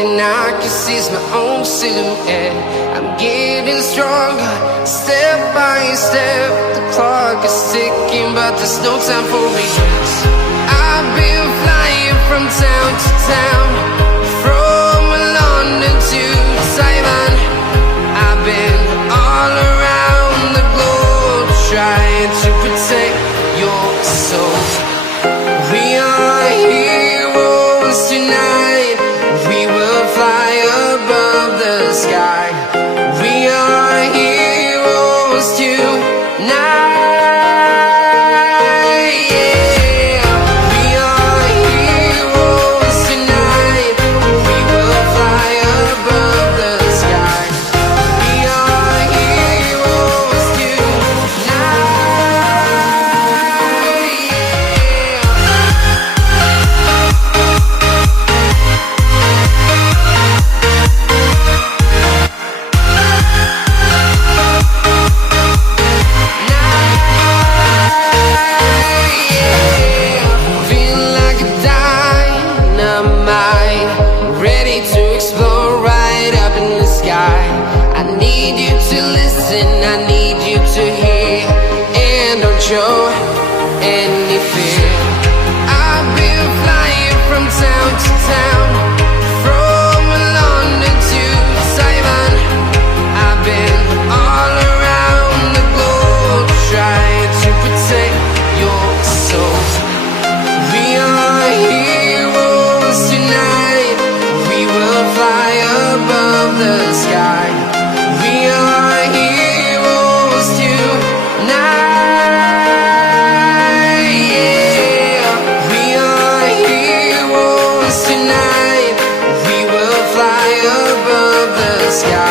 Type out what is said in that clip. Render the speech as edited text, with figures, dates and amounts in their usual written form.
Everything I can see is my own silhouette. I'm getting stronger, step by step. The clock is ticking, but there's no time for regrets. I've been flying from town to town, from London to Taiwan. I've been all around the globe, trying to protect your soul. We are heroes tonight. We will fly above the sky. We are heroes tonight. Yeah. We are heroes tonight. We will fly above the sky. We are heroes tonight. Feeling like a dynamite, ready to explode right up in the sky. I need you to listen, I need you to hear, and don't show any fear. I've been flying from town to town, from London to Taiwan. I've been all around the globe, trying to protect your soul. We are heroes tonight. We will fly above the sky. We are heroes tonight. Yeah. We are heroes tonight. We will fly above the sky.